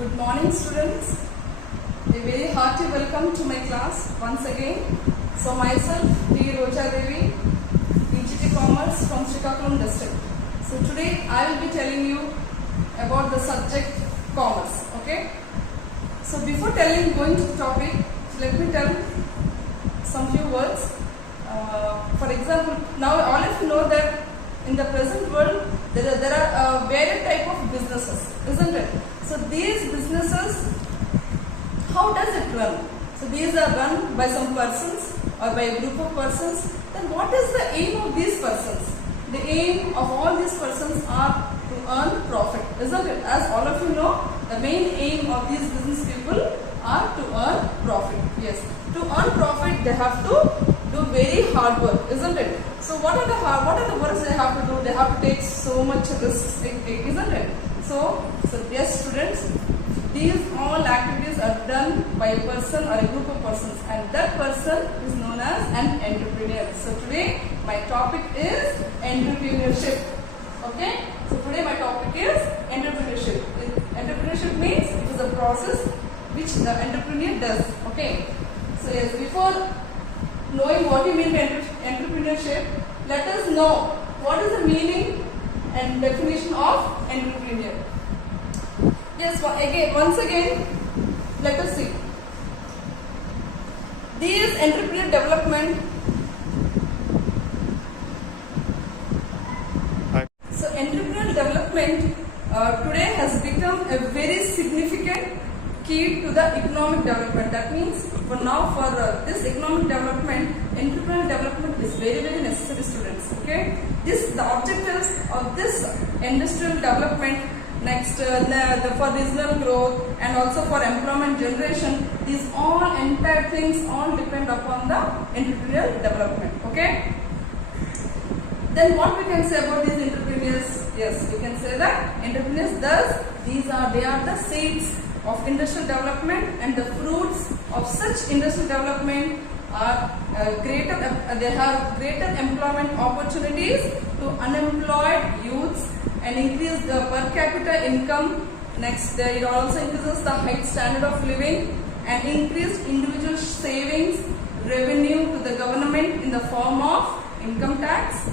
Good morning, students. A very hearty welcome to my class once again. So myself, K.ROJA DEVI, DGT Commerce from SRIKAKULAM district. So today I will be telling you about the subject commerce. Okay. So before going to the topic, let me tell some few words. For example, now all of you know that in the present world there are various type of businesses, isn't it? So these businesses, how does it run? So these are run by some persons or by a group of persons. Then what is the aim of these persons? The aim of all these persons are to earn profit, isn't it? As all of you know, the main aim of these business people are to earn profit. Yes, to earn profit they have to do very hard work, isn't it? So what are the works they have to do? They have to take so much risks, isn't it? So yes, students, these all activities are done by a person or a group of persons, and that person is known as an entrepreneur. So today my topic is entrepreneurship. Okay. So today my topic is entrepreneurship. Entrepreneurship means it is a process which the entrepreneur does. Okay. So yes, before knowing what you mean by entrepreneurship, let us know what is the meaning and definition of entrepreneur. Yes, once again, let us see. These entrepreneur development. So entrepreneurial development today has become a very significant key to the economic development. That means for this economic development, entrepreneurial development is very necessary, students. Okay, the objectives of this industrial development, next for regional growth and also for employment generation, these entire things all depend upon the entrepreneurial development. Okay. Then what we can say about these entrepreneurs? Yes, we can say that entrepreneurs they are the seeds of industrial development, and the fruits of such industrial development are they have greater employment opportunities to unemployed youths and increase the per capita income. Next, it also increases the high standard of living and increased individual savings, revenue to the government in the form of income tax,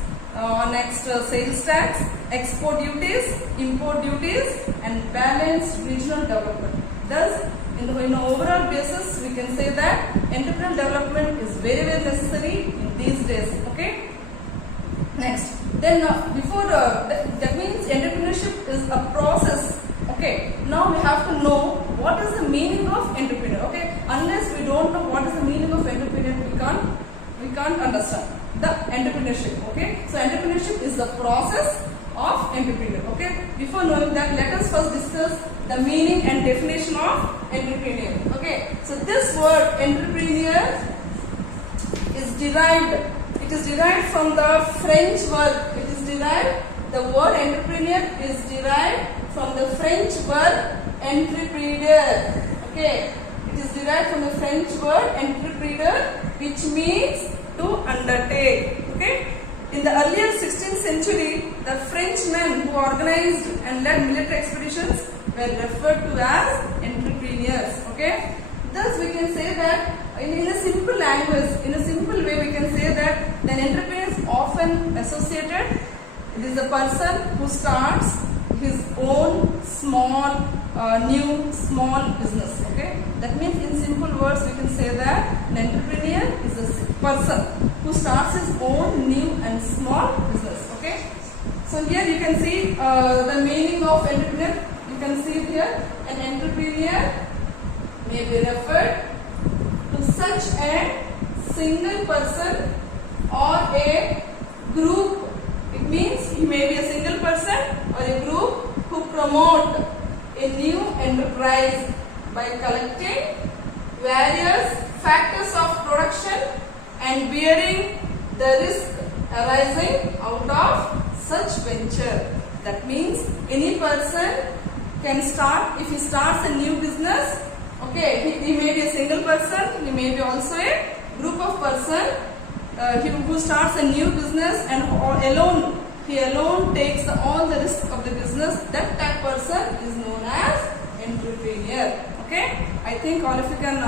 sales tax, export duties, import duties, and balanced regional development. Thus, in overall basis, we can say that entrepreneurial development is very necessary in these days. Okay. Next, then that means entrepreneurship is a process. Okay. Now we have to know what is the meaning of entrepreneur. Okay. Unless we don't know what is the meaning of entrepreneur, we can't understand the entrepreneurship. Okay. So entrepreneurship is the process of entrepreneur. Okay. Before knowing that, let us first discuss the meaning and definition of entrepreneur. Okay. So this word entrepreneur is derived. It is derived from the French word. The word entrepreneur is derived from the French word entrepreneur. Okay. It is derived from the French word entrepreneur, which means to undertake. Okay. In the earlier 16th century, the Frenchmen who organized and led military expeditions were referred to as entrepreneurs. Okay. Thus, we can say that in a simple language, in a simple way, we can say that an entrepreneur is often associated. It is a person who starts his own new small business. Okay. That means in simple words, we can say that an entrepreneur is a person who starts his own new and small business. Okay. So here you can see the meaning of entrepreneur. You can see here, an entrepreneur may be referred to such a single person or a group. It means he may be a single person or a group who promote a new enterprise by collecting various factors of production and bearing the risk arising out of such venture. That means any person can start, if he starts a new business, okay, he may be a single person, he may be also a group of person who starts a new business and he alone takes all the risk of the business. That person is known as entrepreneur. Okay, I think all of you can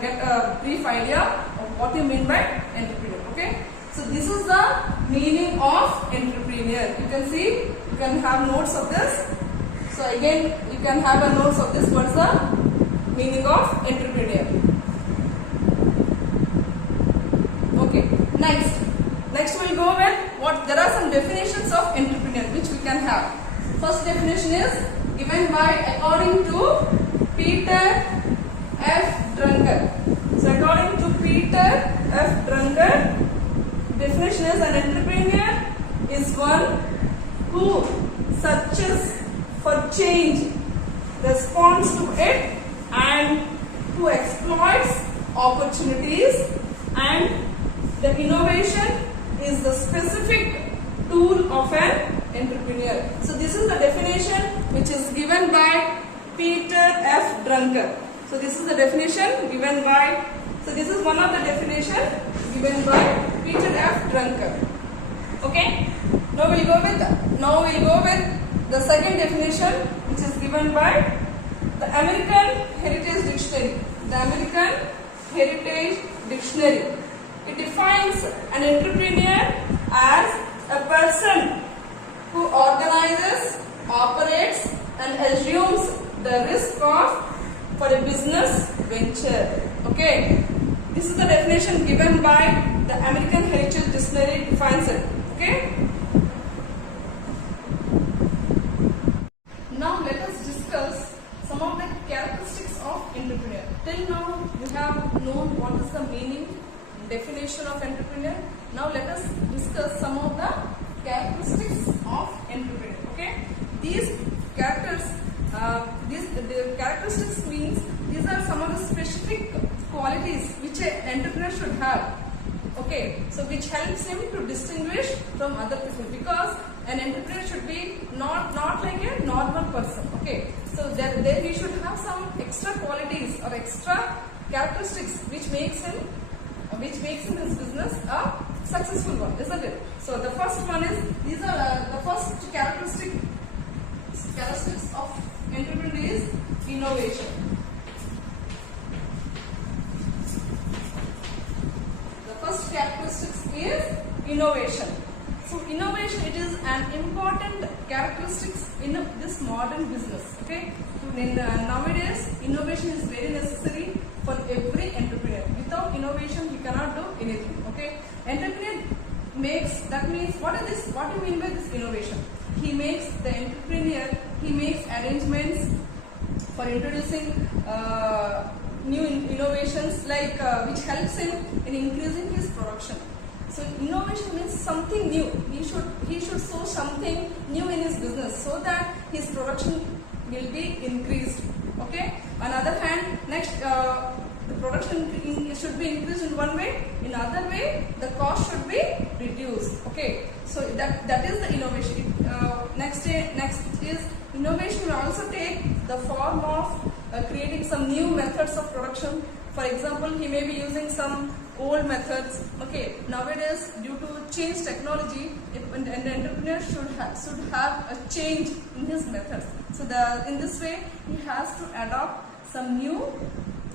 get a brief idea of what you mean by entrepreneur. Okay, so this is the meaning of entrepreneur. You can see, you can have notes of this. So again, you can have a notes of this. What's the meaning of entrepreneur? Okay, next we'll go with what there are some definitions of entrepreneur which we can have. First definition is given by according to Peter F. Drucker. So according to Peter F. Drucker, definition is an entrepreneur is one who searches for change, responds to it, and who exploits opportunities, and the innovation is the specific tool of an entrepreneur. So this is the definition which is given by Peter F. Drucker. So this is the definition given by, so this is one of the definition given by Peter F. Drucker. Okay. Now we'll go with the second definition which is given by the American Heritage Dictionary. The American Heritage Dictionary. It defines an entrepreneur as a person who organizes, operates, and assumes the risk for a business venture. Okay, this is the definition given by the American Heritage Dictionary. Defines it. Okay. Now let us discuss some of the characteristics of entrepreneur. Till now you have known what is the meaning, definition of entrepreneur. Now let us discuss some of the characteristics of entrepreneur. Okay, these characters, the characteristics means these are some of the specific qualities which an entrepreneur should have. Okay, so which helps him to distinguish from other people, because an entrepreneur should be not like a normal person. Okay, so there he should have some extra qualities or extra characteristics which makes him his business a successful one, isn't it? So the first one is, these are the first characteristics of entrepreneur is innovation. The first characteristics is innovation. So innovation, it is an important characteristics in this modern business. Okay, nowadays innovation is very necessary for every entrepreneur. Without innovation, he cannot do anything. Okay, entrepreneur makes, that means what do you mean by this innovation? He makes arrangements for introducing new innovations, like which helps him in increasing his production. So innovation means something new. He should show something new in his business so that his production will be increased. Okay. On the other hand, next the production should be increased in one way. In other way, the cost should be reduced. Okay. So that is the innovation. Next is innovation will also take the form of creating some new methods of production. For example, he may be using some old methods. Okay, nowadays due to change technology, an entrepreneur should have a change in his methods. So in this way, he has to adopt some new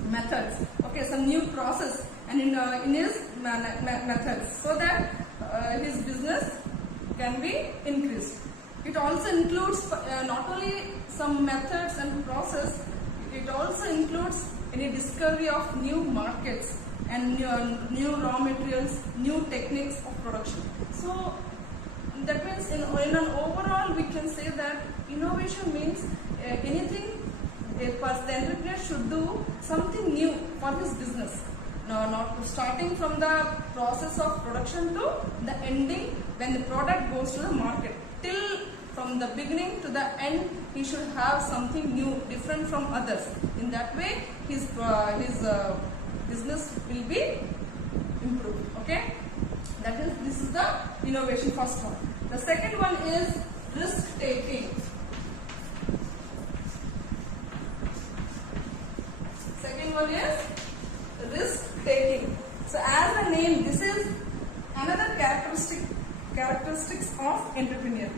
methods. Okay, some new process and in his methods, so that his business can be increased. It also includes not only some methods and process. It also includes any discovery of new markets and new raw materials, new techniques of production. So that means in an overall we can say that innovation means anything the entrepreneur should do something new for his business. Now, not starting from the process of production to the ending when the product goes to the market. Till from the beginning to the end, he should have something new, different from others. In that way, his business will be improved. Okay, this is the innovation, first one. The second one is risk taking. Second one is risk taking. So as a name, this is another characteristics of entrepreneur.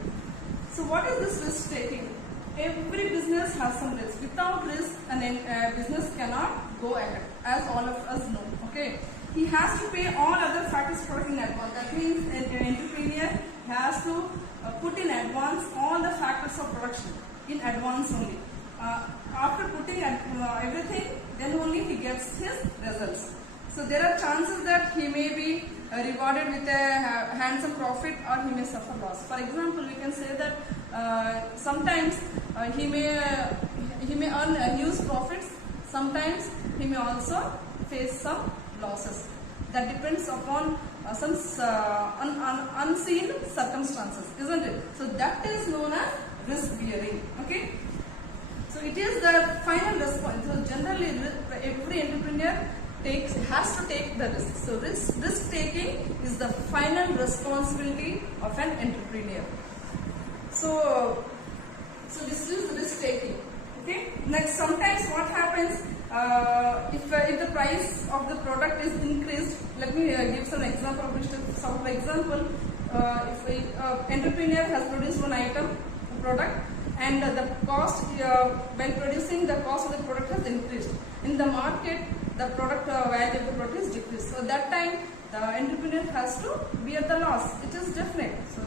So what is this risk taking? every business has some risk. Without risk, a business cannot go ahead, as all of us know. Okay, he has to pay all other factors for in advance. That means an entrepreneur has to put in advance all the factors of production in advance only. After putting everything, then only he gets his results. So there are chances that he may be rewarded with a handsome profit, or he may suffer loss. For example, we can say that sometimes he may earn huge profits. Sometimes he may also face some losses. That depends upon some unseen circumstances, isn't it? So that is known as risk bearing. Okay. So it is the final response. So generally, every entrepreneur has to take the risk. So risk taking is the final responsibility of an entrepreneur. So this is risk taking. Okay. Next, sometimes what happens if the price of the product is increased. Let me give some example. For example, if an entrepreneur has produced one item, a product, and the cost when producing, the cost of the product has increased. In the market, the product value of the product is decreased. So that time the entrepreneur has to bear the loss. It is definite. So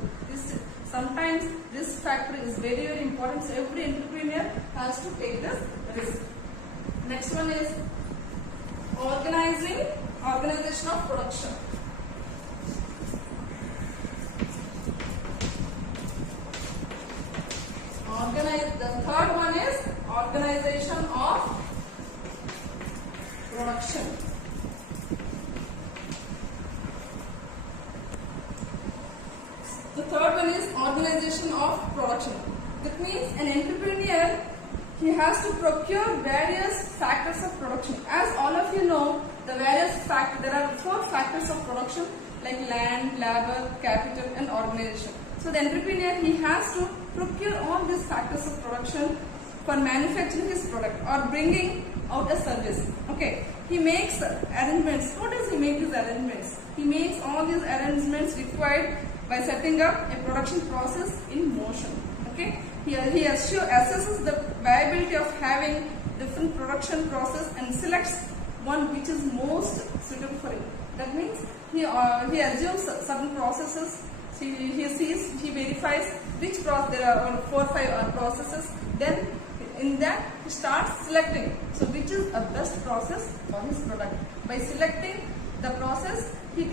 sometimes this factor is very, very important. So every entrepreneur has to take this risk. Next one is organization of production. The third one is organization of production. The third one is organization of production. That means an entrepreneur, he has to procure various factors of production. As all of you know, there are 4 factors of production, like land, labor, capital, and organization. So the entrepreneur, he has to procure all these factors of production for manufacturing his product or bringing out a service. Okay, he makes arrangements. How does he make these arrangements? He makes all these arrangements required by setting up a production process in motion. Okay, he assesses the viability of having different production process and selects one which is most suitable for him. That means he assumes certain processes. He verifies which process. There are 4 or 5 processes. Then in that he starts selecting. So which is a best process for his product. By selecting the process, it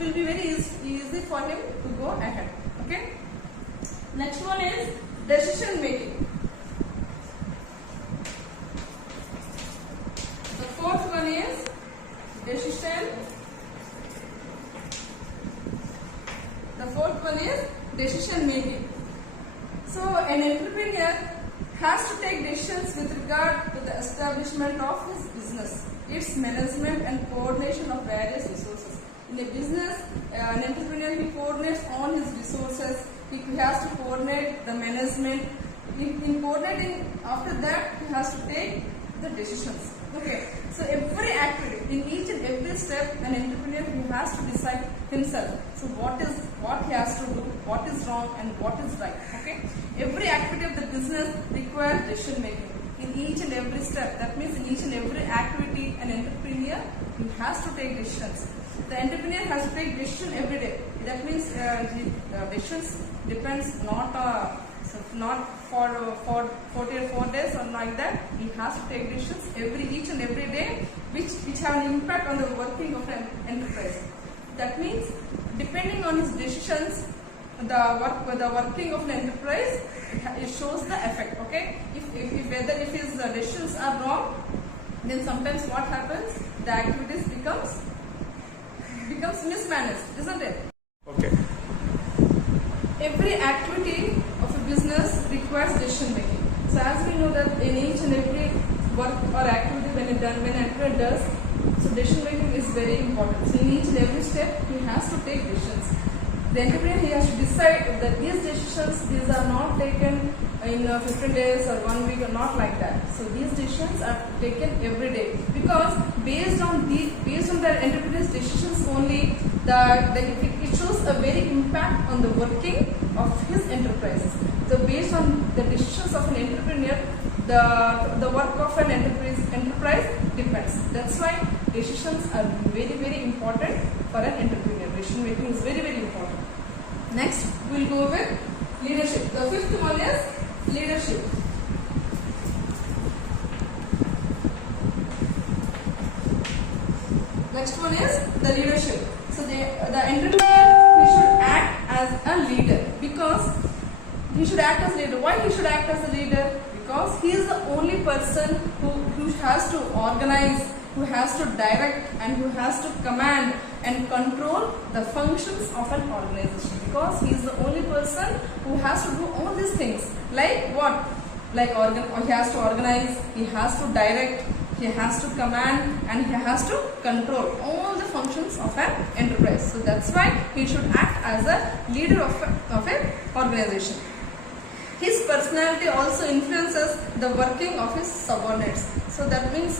will be very easy for him to go ahead. Okay. Next one is decision making. The fourth one is decision making. So an entrepreneur has to take decisions with regard to the establishment of his business, its management and coordination of various resources. In a business, an entrepreneur, he coordinates all his resources. He has to coordinate the management. In coordinating, after that, he has to take the decisions. Okay. So every activity, in each and every step, an entrepreneur, he has to decide himself. So what he has to do, what is wrong and what is right. Okay. Every activity of the business requires decision making. In each and every step, that means in each and every activity, an entrepreneur, he has to take decisions. The entrepreneur has to take decision every day. That means decisions depends not for 44 days or like that. He has to take decisions each and every day, which have an impact on the working of an enterprise. That means depending on his decisions, the working of an enterprise, it shows the effect. Okay, if his decisions are wrong, then sometimes what happens? The activities becomes mismanaged, isn't it? Okay. Every activity of a business requires decision making. So as we know that in each and every work or activity when an entrepreneur does, so decision making is very important. So in each and every step, he has to take decisions. The entrepreneur, he has to decide that these decisions are not taken in 15 days or 1 week or not like that. So these decisions are taken every day, because based on the entrepreneur's decisions only, it shows a very impact on the working of his enterprise. So based on the decisions of an entrepreneur, the work of an enterprise depends. That's why decisions are very, very important for an entrepreneur. Decision making is very, very important. Next, we'll go with leadership. The fifth one is leadership. Next one is the leadership. So the entrepreneur, he should act as a leader, because he should act as a leader. Why he should act as a leader? Because he is the only person who has to organize, who has to direct, and who has to command and control the functions of an organization. Because he is the only person who has to do all these things. Like what? Like he has to organize, he has to direct, he has to command, and he has to control all the functions of an enterprise. So that's why he should act as a leader of an organization. His personality also influences the working of his subordinates. So that means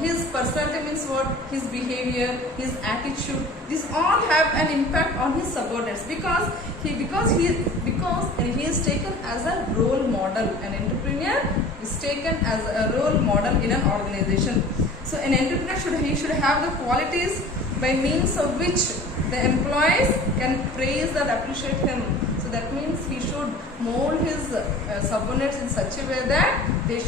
his personality means what? His behavior, his attitude. These all have an impact on his subordinates, because he is taken as a role model. An entrepreneur is taken as a role model in an organization. So an entrepreneur should have the qualities by means of which the employees can praise and appreciate him. So that means he should mold his subordinates in such a way that the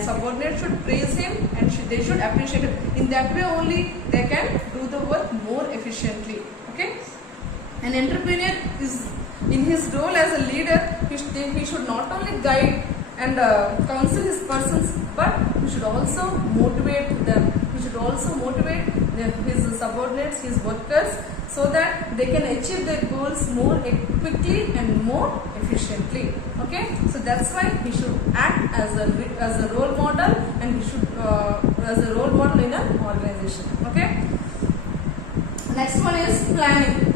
subordinates should praise him and they should appreciate him. In that way only they can do the work more efficiently. Okay. An entrepreneur is, in his role as a leader, he should not only guide and counsel his persons, but he should also motivate them. He should also motivate his subordinates, his workers, so that they can achieve their goals more quickly and more efficiently. Okay, so that's why he should act as a role model, and he should as a role model in an organization. Okay. Next one is planning.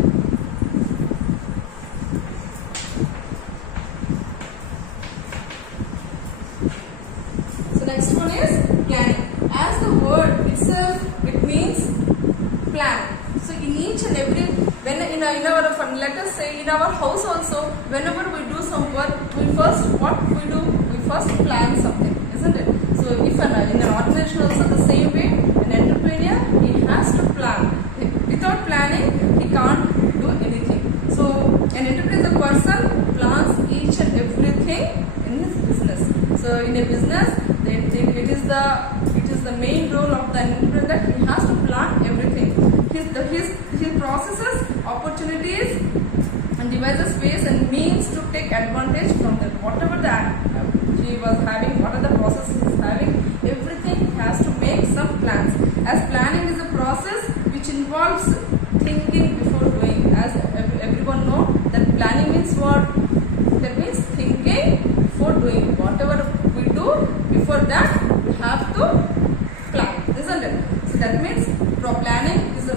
So next one is planning. As the word itself, it means plan. So in each and every, in our, let us say in our house also, whenever we do some work, we first plan something, isn't it? So if in an organization also the same way, an entrepreneur, he has to plan. Without planning, he can't do anything. So an entrepreneur is a person plans each and everything in his business. So in a business, it is the main role of the entrepreneur that he has to plan everything. His processes, opportunities, and devices, ways and means to take advantage from them. Whatever that he was having, whatever the process he is having, everything has to make some plans. As planning is a process which involves thinking before doing. As everyone know that planning means what? That means thinking before doing. Whatever we do, before that we have to plan, isn't it? So that means planning is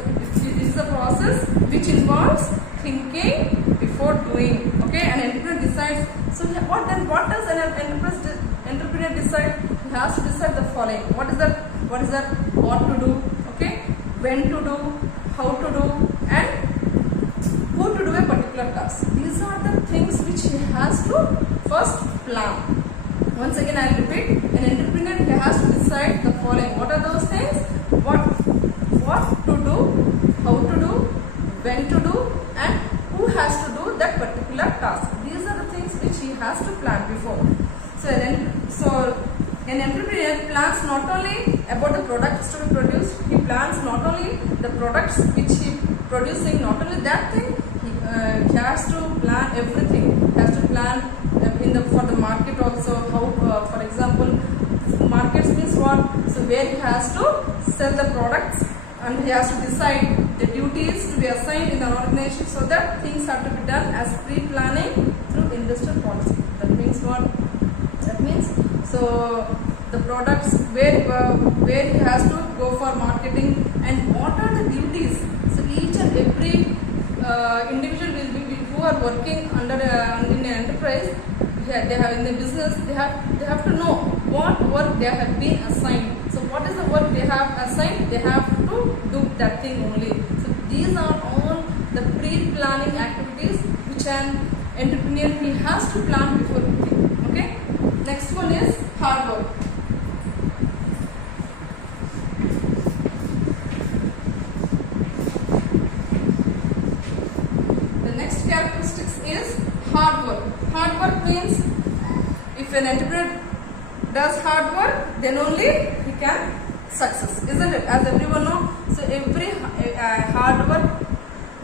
a process which involves thinking before doing. Okay, an entrepreneur decides. So what does an entrepreneur decide? He has to decide the following. What is that? What to do? Okay, when to do, how to do, and who to do a particular task. These are the things which he has to first plan. Once again, I will repeat. An entrepreneur, he has to decide the following. What are those things? What to do, how to do, when to do, and who has to do that particular task. These are the things which he has to plan before. So an entrepreneur plans not only about the products to be produced, he plans not only the products which he producing, not only that thing, he has to plan everything. He has to plan for the market also. How, for example, markets means what? So where he has to sell the products, and he has to decide the duties to be assigned in the organization, so that things have to be done as pre-planning through industrial policy. That means what? That means so the products where he has to go for marketing, and what are the duties. So each and every individual who are working under in an enterprise, they have in the business, they have to know what work they have been assigned. So what is the work they have assigned? They have to do that thing only. So these are all the pre-planning activities which an entrepreneur, he has to plan before he think. Okay. Next one is hard work. The next characteristics is hard work. Hard work means if an entrepreneur does hard work, then only he can success, isn't it? As everyone know, so every hard work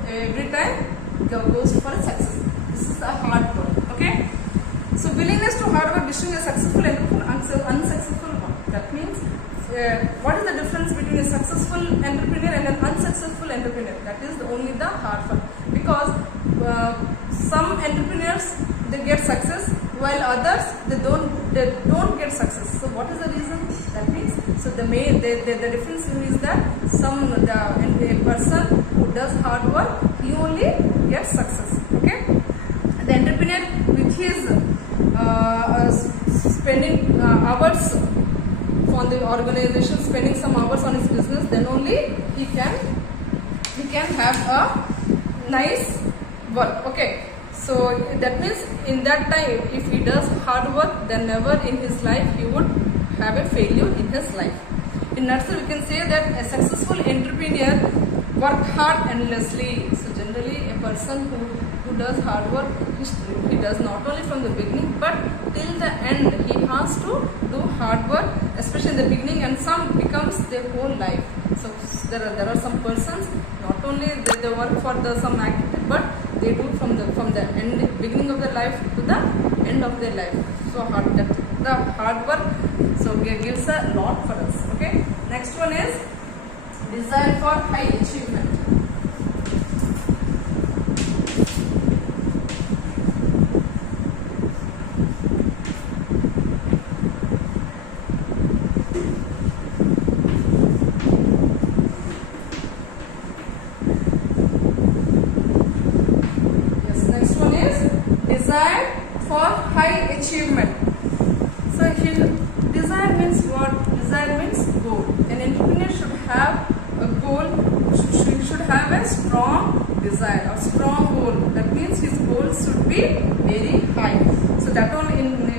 every time goes for success. This is a hard work. Okay. So willingness to hard work distinguish a successful entrepreneur from unsuccessful one. That means what is the difference between a successful entrepreneur and an unsuccessful entrepreneur? That is only the hard work. Because some entrepreneurs they get success, while others they don't get success. So what is the reason? That means so the difference is that a person who does hard work, he only gets success. Okay. The entrepreneur with his spending hours on the organization, spending some hours on his business, then only he can have a nice work. Okay. So that means in that time, if he does hard work, then never in his life he would have a failure in his life. In nutshell, we can say that a successful entrepreneur work hard endlessly. So generally, a person who does hard work, he does not only from the beginning, but till the end, he has to do hard work, especially in the beginning, and some becomes their whole life. So there are some persons, not only they work for some activity, but they do from the end, beginning of their life to the end of their life. So the hard work gives a lot for us. Okay. Next one is desire for high achievement. Yes. Next one is desire for high achievement. So desire means what? Desire means goal. An entrepreneur should have a goal, should have a strong desire, a strong goal. That means his goals should be very high. So that only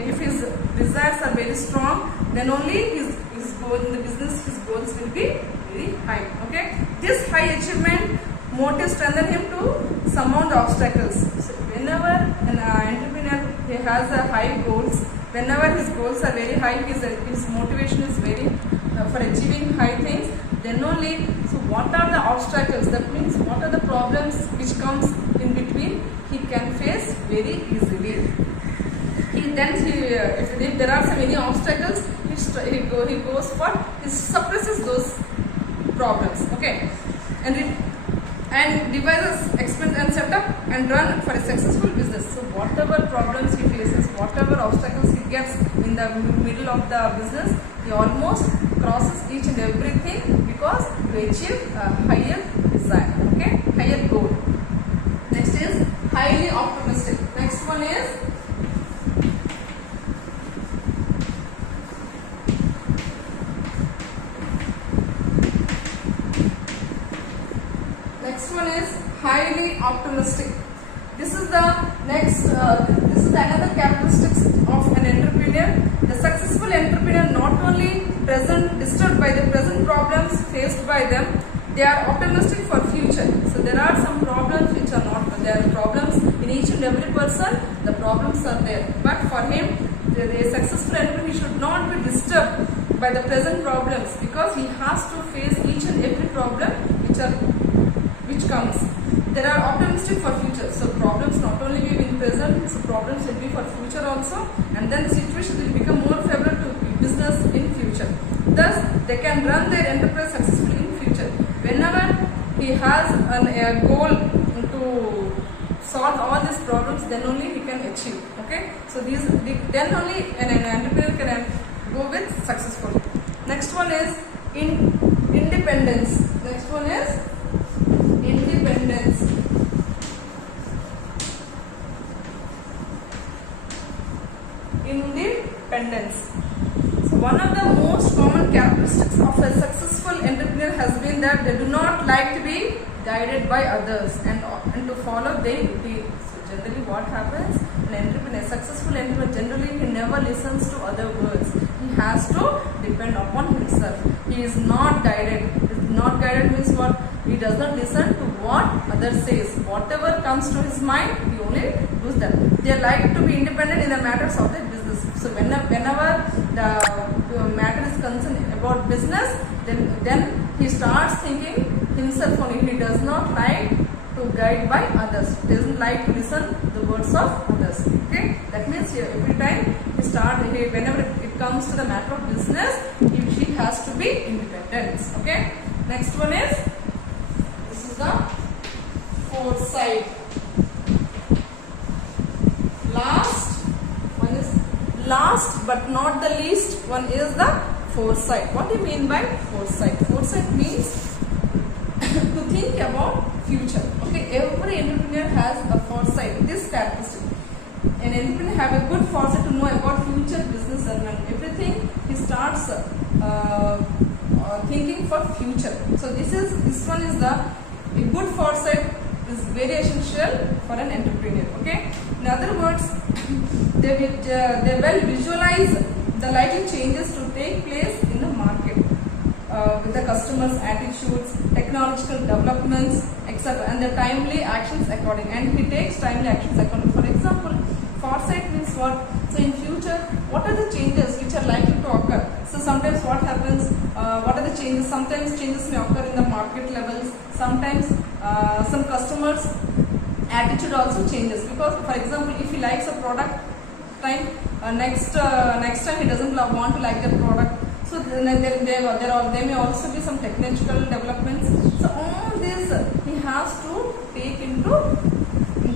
if his desires are very strong, then only his goal in the business, his goals will be very high. Okay. This high achievement motive strengthen him to surmount obstacles. So whenever an entrepreneur he has a high goals, whenever his goals are very high, his motivation is very for achieving high things, then only, so what are the obstacles? That means what are the problems which comes in between, he can face very easily. If there are so many obstacles, he goes for, he suppresses those problems. Okay. And devises, expense and setup and run for a successful business. So whatever problems he faces, whatever obstacles he gets in the middle of the business, he almost crosses each and everything because to achieve a higher desire. Okay, higher goal. Next is highly optimistic. Next one is highly optimistic. This is the next. This is another characteristics of an entrepreneur. The successful entrepreneur not only disturbed by the present problems faced by them, they are optimistic for future. So there are some problems which are not. There are problems in each and every person. The problems are there, but for him, a successful entrepreneur, he should not be disturbed by the present problems because he has to face each and every problem which comes. There are optimistic for future. So problems not only will be in present, so problems will be for future also, and then the situation will become more favorable to business in future. Thus, they can run their enterprise successfully in future. Whenever he has a goal to solve all these problems, then only he can achieve. Okay, so then only an entrepreneur can go with successful. Next one is independence. Next one is independence. Independence. So one of the most common characteristics of a successful entrepreneur has been that they do not like to be guided by others and to follow their routine. So Generally what happens, an entrepreneur, successful entrepreneur, generally he never listens to other words. He has to depend upon himself. He is not guided. Not guided means what? He does not listen to what others says. Whatever comes to his mind, he only does that. They like to be independent in the matters of their business. So whenever the matter is concerned about business, then he starts thinking himself only. He does not like to guide by others. He doesn't like to listen the words of others. Okay, that means every time whenever it comes to the matter of business, she has to be independent. Okay, next one is, this is the foresight. Last but not the least one is the foresight. What do you mean by foresight? Foresight means to think about future. Okay, every entrepreneur has a foresight. This characteristic. An entrepreneur have a good foresight to know about future business and everything. He starts thinking for future. So this one is a good foresight is very essential for an entrepreneur. Okay. In other words, they will visualize the likely changes to take place in the market with the customers' attitudes, technological developments, etc., and the timely actions according. And he takes timely actions according. For example, foresight means what? So in future, what are the changes which are likely to occur? So sometimes what happens? What are the changes? Sometimes changes may occur in the market levels. Sometimes some customers' attitude also changes, because, for example, if he likes a product, next time he doesn't want to like that product. So then there may also be some technical developments. So all this he has to take into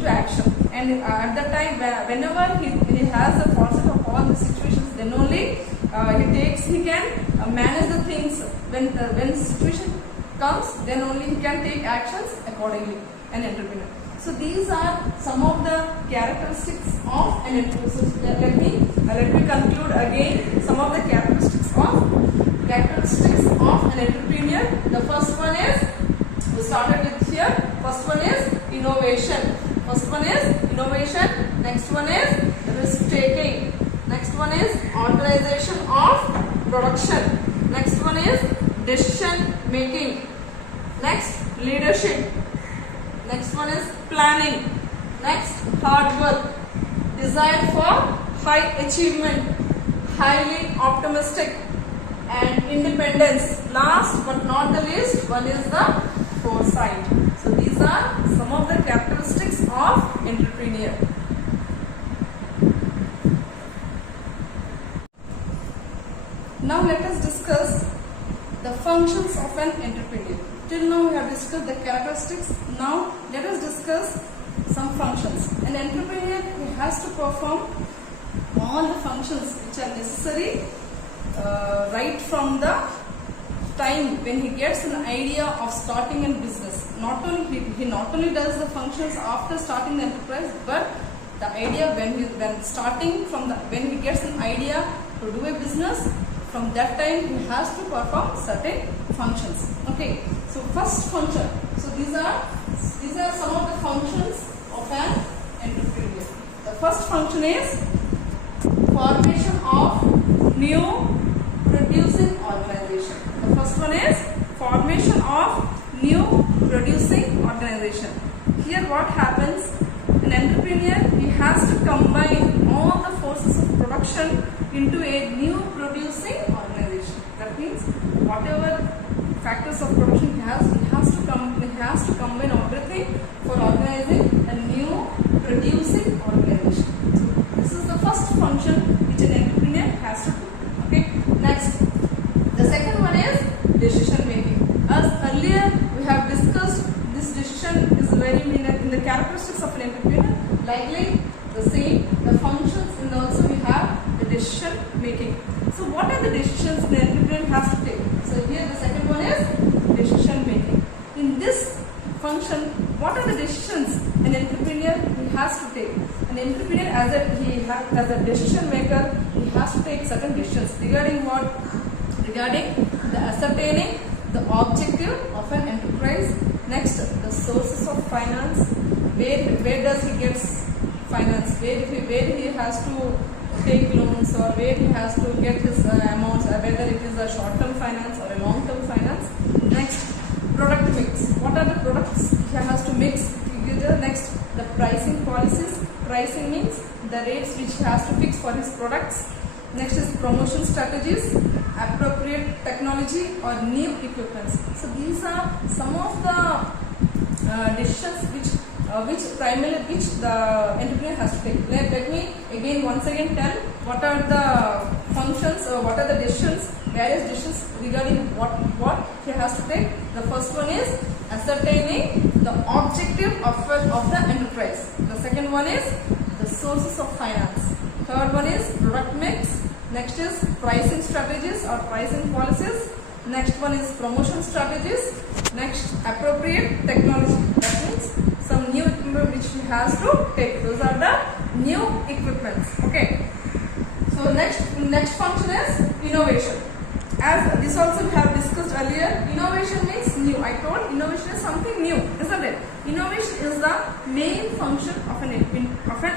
action. And at that time, whenever he has a foresight of all the situations, then only he can manage the things. When the situation comes, then only he can take actions accordingly. An entrepreneur. So these are some of the characteristics of an entrepreneur. So let me conclude again some of the characteristics of an entrepreneur. The first one is, we started with here. First one is innovation. Next one is risk taking. Next one is organization of production. Next one is decision making. Next, leadership. Next one is planning. Next, hard work. Desire for high achievement. Highly optimistic. And independence. Last but not the least, one is the foresight. So these are some of the characteristics of entrepreneur. Now let us discuss the functions of an entrepreneur. Till now we have discussed the characteristics. Now let us discuss some functions. An entrepreneur has to perform all the functions which are necessary right from the time when he gets an idea of starting a business. He not only does the functions after starting the enterprise, but the idea when he gets an idea to do a business, from that time he has to perform certain functions. Okay. So first function. So these are some of the functions of an entrepreneur. The first function is formation of new producing organization. The first one is formation of new producing organization. Here what happens? An entrepreneur, he has to combine all the forces of production into a new producing organization. That means whatever factors of production he has to combine everything for organizing a new producing organization. So this is the first function which an entrepreneur has to do. Okay. Next, the second one is decision making. As earlier we have discussed, this decision is very in the characteristics of an entrepreneur. Likely the same, the functions, and also we have the decision making. So what are the decisions the entrepreneur has to take? So here the second one is decision making. In this function, what are the decisions an entrepreneur has to take? An entrepreneur as a decision maker, he has to take certain decisions regarding what? Regarding the ascertaining the objective of an enterprise. Next, the sources of finance. where does he get finance, where he has to take loans, or where he has to get his amounts, whether it is a short-term finance or a long-term finance. Next, product mix. What are the products he has to mix together? Next, the pricing policies. Pricing means the rates which he has to fix for his products. Next is promotion strategies, appropriate technology or new equipments. So these are some of the decisions which the entrepreneur has to take. Let me again once again tell what are the functions or what are the decisions, various decisions regarding what he has to take. The first one is ascertaining the objective of the enterprise. The second one is the sources of finance. Third one is product mix. Next is pricing strategies or pricing policies. Next one is promotion strategies. Next, appropriate technology. That means some new equipment which he has to take. Those are the new equipments. Okay. So next function is innovation. As this also we have discussed earlier, innovation means new. I told innovation is something new, isn't it? Innovation is the main function of an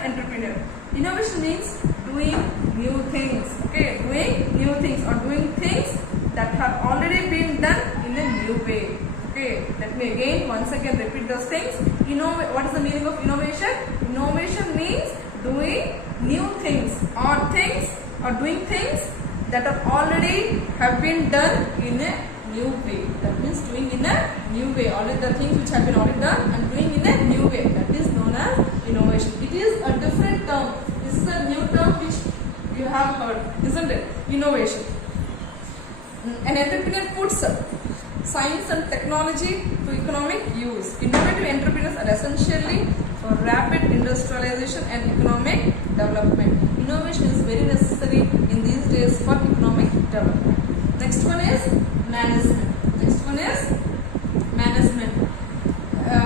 entrepreneur. Innovation means doing new things. Okay, doing new things or doing things that have already been done in a new way. Okay, let me once again repeat those things. What is the meaning of innovation? Innovation means doing new things or doing things that are already have been done in a new way. That means doing in a new way. Already the things which have been already done and doing in a new way. That is known as innovation. It is a different term. This is a new term which you have heard, isn't it? Innovation. An entrepreneur puts science and technology to economic use. Innovative entrepreneurs are essentially for rapid industrialization and economic development. Innovation is very necessary in these days for economic development. Next one is management. Next one is management.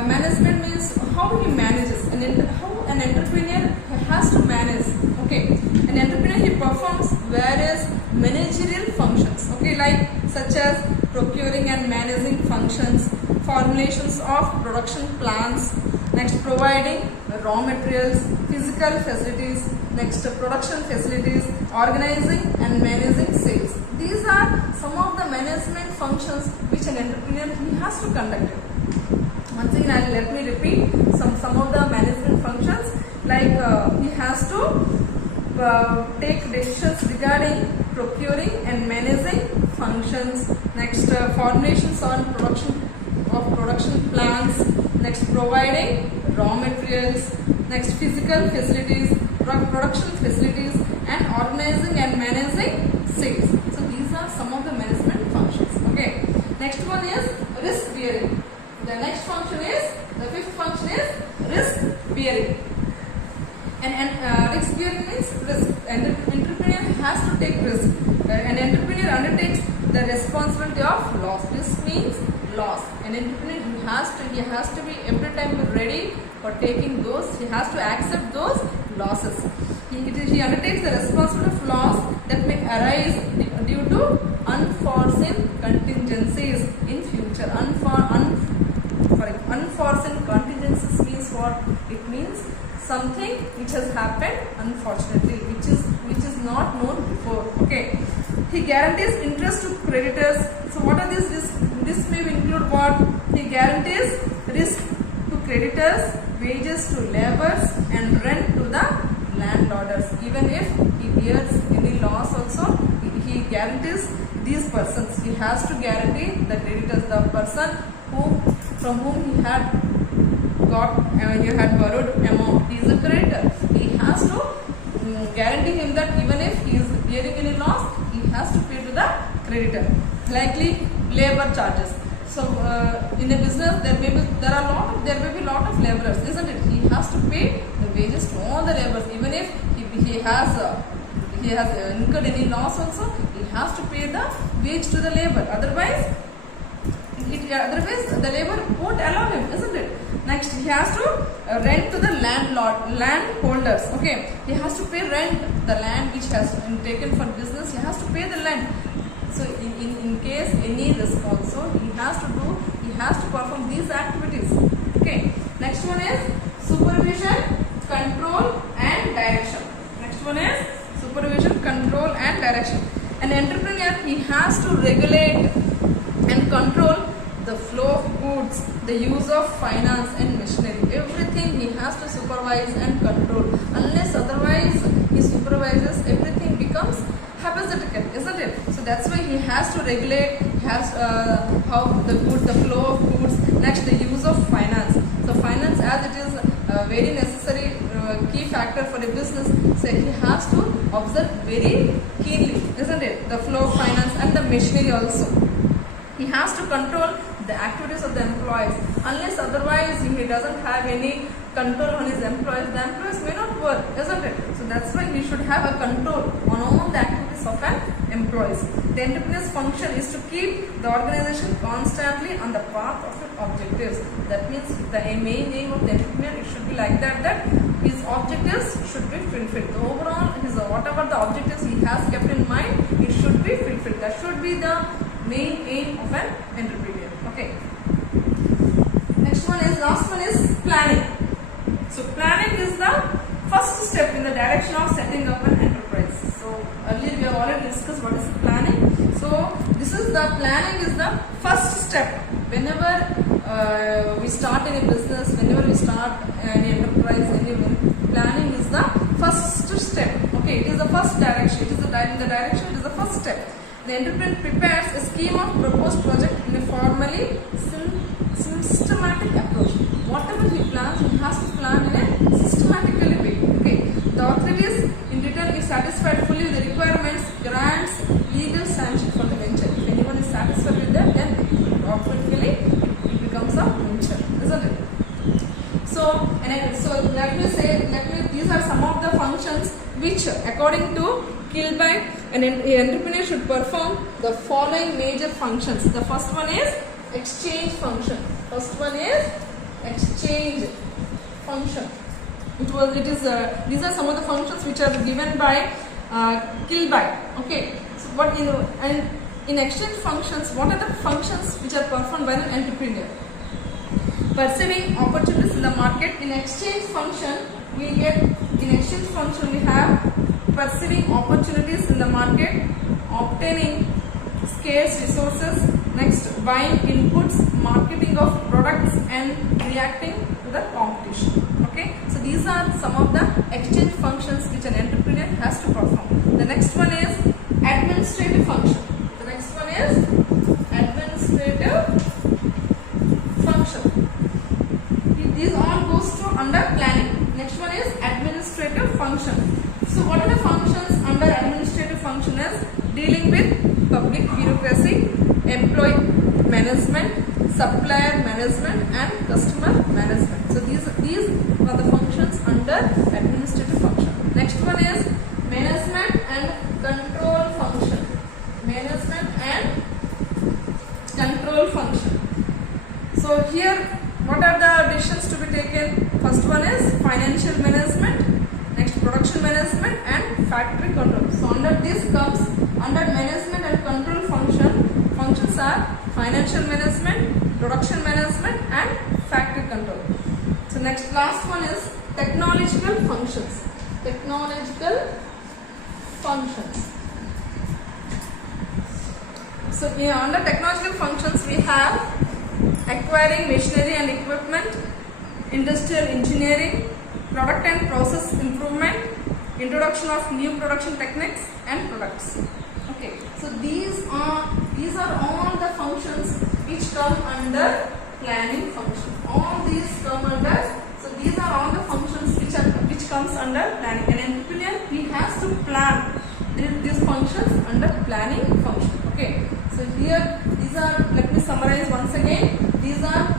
Management means how he manages and how an entrepreneur has to manage. Okay, an entrepreneur he performs various managerial functions. Okay, like such as procuring and managing functions, formulations of production plans, next providing raw materials, physical facilities, next production facilities, organizing and managing sales. These are some of the management functions which an entrepreneur he has to conduct. Once again, let me repeat some of the management functions, like he has to take decisions regarding procuring and managing functions, next formulations on production plans, next providing raw materials, next physical facilities, production facilities, and organizing and managing sales. So these are some of the management functions. Okay. Next one is risk bearing. The fifth function is risk bearing. And risk bearing means risk. An entrepreneur has to take risk. An entrepreneur undertakes the responsibility of loss. This means loss. An entrepreneur he has to be every time ready for taking those. He has to accept those losses. He undertakes the responsibility of loss that may arise due to unforeseen contingencies in future. Unforeseen contingencies means what? It means something which has happened unfortunately, which is not known before. Okay. He guarantees interest to creditors. So what are these risks? This may include what? He guarantees risk to creditors, wages to laborers, and rent to the landlords. Even if he bears any loss also, he guarantees these persons. He has to guarantee the creditors, the person from whom he had borrowed amount. He is a creditor. He has to guarantee him that even if he is bearing any loss, he has to pay to the creditor. Likely labor charges. So in a business there may be a lot of laborers, isn't it? He has to pay the wages to all the laborers. Even if he has incurred any loss also, he has to pay the wage to the labor. Otherwise the labor won't allow him, isn't it? Next, he has to rent to the landholders. Okay, he has to pay rent, the land which has been taken for business. He has to pay the land. So in case any risk also, he has to perform these activities. Okay. Next one is supervision, control and direction. Next one is supervision, control and direction. An entrepreneur, he has to regulate and control the flow of goods, the use of finance and machinery. Everything he has to supervise and control. Unless otherwise he supervises, everything becomes hypothetical, isn't it? So that's why he has to regulate, he has how the flow of goods. Next, the use of finance. So finance, as it is a very necessary key factor for a business, so he has to observe very keenly, isn't it? The flow of finance and the machinery also. He has to control the activities of the employees. Unless otherwise he doesn't have any control on his employees, the employees may not work, isn't it? So that's why he should have a control on all the activities of an employees. The entrepreneur's function is to keep the organization constantly on the path of its objectives. That means the main aim of the entrepreneur, it should be like that his objectives should be fulfilled. The overall, whatever the objectives he has kept in mind, it should be fulfilled. That should be the main aim of an entrepreneur. Okay. Next one is, last one is planning. So planning is the first step in the direction of setting up an enterprise. So earlier we have already discussed what is planning. So this is the planning is the first step. Whenever we start any business, whenever we start any enterprise, planning is the first step. Okay, it is the first direction. It is the direction. It is the first step. The entrepreneur prepares a scheme of proposed project in a formally systematic approach. Whatever he plans, he has to plan in a systematically way. Okay. The authorities in return, if satisfied fully with the requirements, grants legal sanction for the venture. If anyone is satisfied with that, then automatically it becomes a venture, isn't it? So these are some of the functions which, according to K.ROJA, an entrepreneur should perform the following major functions. The first one is exchange function. These are some of the functions which are given by K.ROJA. Okay. So and in exchange functions, what are the functions which are performed by an entrepreneur? Perceiving opportunities in the market. In exchange function, we have perceiving opportunities in the market, obtaining scarce resources, next buying inputs, marketing of products and reacting to the competition. Okay, so these are some of the exchange functions which an entrepreneur has to perform. The next one is administrative function. These all goes to under planning. Next one is administrative function. So what are the functions under administrative function? Is dealing with public bureaucracy, employee management, supplier management and customer management. So these are the functions under administrative function. Next one is management and control function. So here, what are the decisions to be taken? First one is financial management, next production management and factory control. So under this comes under management and control functions are financial management, production management and factory control. So next, last one is technological functions. So under technological functions we have acquiring machinery and equipment, industrial engineering, product and process improvement, introduction of new production techniques and products. Okay, so these are all the functions which come under planning function. All these come under. So these are all the functions which comes under planning. An entrepreneur, he has to plan these functions under planning function. Okay, so here these are. Let me summarize once again. These are